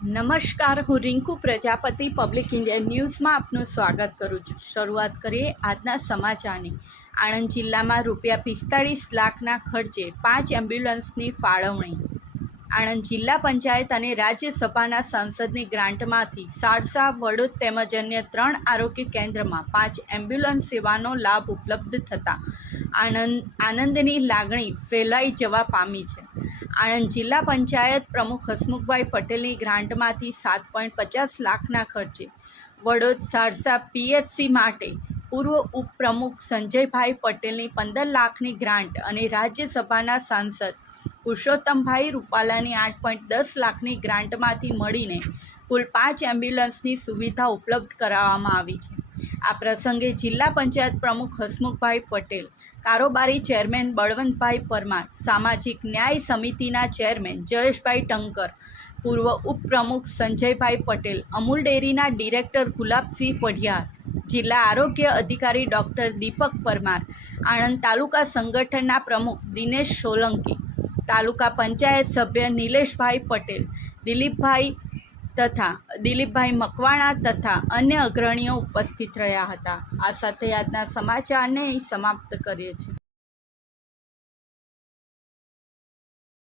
નમસ્કાર, હું Rinku Prajapati public India ન્યૂઝમાં આપનું સ્વાગત કરું છું। શરૂઆત કરીએ આજના સમાચારની। આણંદ જિલ્લામાં ₹45 લાખના ખર્ચે 5 એમ્બ્યુલન્સની ફાળવણી। આણંદ જિલ્લા પંચાયત અને રાજ્યસભાના સાંસદની ગ્રાન્ટમાંથી સારસા, વડોદ તેમજ અન્ય 3 આરોગ્ય કેન્દ્રમાં 5 એમ્બ્યુલન્સ સેવાનો લાભ ઉપલબ્ધ થતાં આનંદની લાગણી ફેલાઈ જવા પામી છે। આણંદ જિલ્લા પંચાયત પ્રમુખ હસમુખભાઈ પટેલની ગ્રાન્ટમાંથી 7.50 લાખના ખર્ચે વડોદ સારસા પીએચસી માટે પૂર્વ ઉપપ્રમુખ સંજયભાઈ પટેલની 15 લાખની ગ્રાન્ટ અને રાજ્યસભાના સાંસદ પુરુષોત્તમભાઈ રૂપાલાની 8.10 લાખની ગ્રાન્ટમાંથી મળીને કુલ 5 એમ્બ્યુલન્સની સુવિધા ઉપલબ્ધ કરાવવામાં આવી છે। આ પ્રસંગે જિલ્લા પંચાયત પ્રમુખ હસમુખભાઈ પટેલ, કારોબારી ચેરમેન બળવંતભાઈ પરમાર, સામાજિક ન્યાય સમિતિના ચેરમેન જયેશભાઈ ટંકર, પૂર્વ ઉપપ્રમુખ સંજયભાઈ પટેલ, અમૂલ ડેરીના ડિરેક્ટર ગુલાબસિંહ પઢિયાર, જિલ્લા આરોગ્ય અધિકારી ડૉક્ટર દીપક પરમાર, આણંદ તાલુકા સંગઠનના પ્રમુખ દિનેશ સોલંકી, તાલુકા પંચાયત સભ્ય નિલેશભાઈ પટેલ, દિલીપભાઈ મકવાણા તથા અન્ય અગ્રણીઓ ઉપસ્થિત રહ્યા હતા। આ સાથે આજના સમાચારને સમાપ્ત કરીએ છીએ।